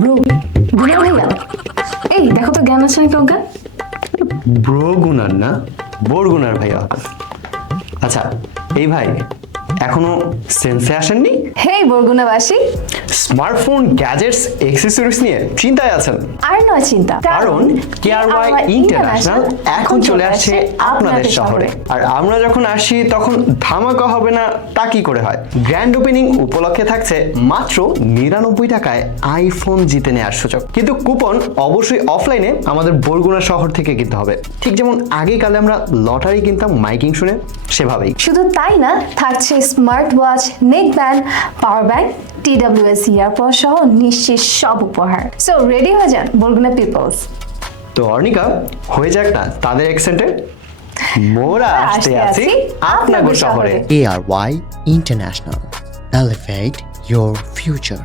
Bro গুনার ভাইয়া এই দেখো তো জ্ঞান আছে নাকি অজ্ঞান ব্রো গুনার না? বোর গুনার ভাইয়া। আচ্ছা এই ভাই এখনও সেন্সে আসেননি? হেই বরগুনাবাসী স্মার্টফোন গ্যাজেটস অ্যাক্সেসরিজ নিয়ে চিন্তায় আছেন। আর নয় চিন্তা। কারণ কেআরওয়াই ইন্টারন্যাশনাল এখন চলে আসছে আপনাদের শহরে। আর আমরা যখন আসি তখন ধামাকা হবে না তা কি করে হয়? গ্র্যান্ড ওপেনিং উপলক্ষে থাকছে মাত্র নিরানব্বই টাকায় আইফোন জিতে নেওয়ার সুযোগ কিন্তু কুপন অবশ্যই অফলাইনে আমাদের বরগুনা শহর থেকে কিনতে হবে। ঠিক যেমন আগেকালে আমরা লটারি কিনতাম মাইকিং শুনে সেভাবেই। শুধু তাই না থাকছে smart watch neck band power bank TWS earpod সহ নিশ্চিত সব উপহার। সো রেডি হয়ে যান বরগুনা পিপলস তো অর্ণিকা হয়ে যাক না তাদের অ্যাকসেন্টে মোরা আসতে আছি আপনাদের শহরে। ARY International. Elevate your future.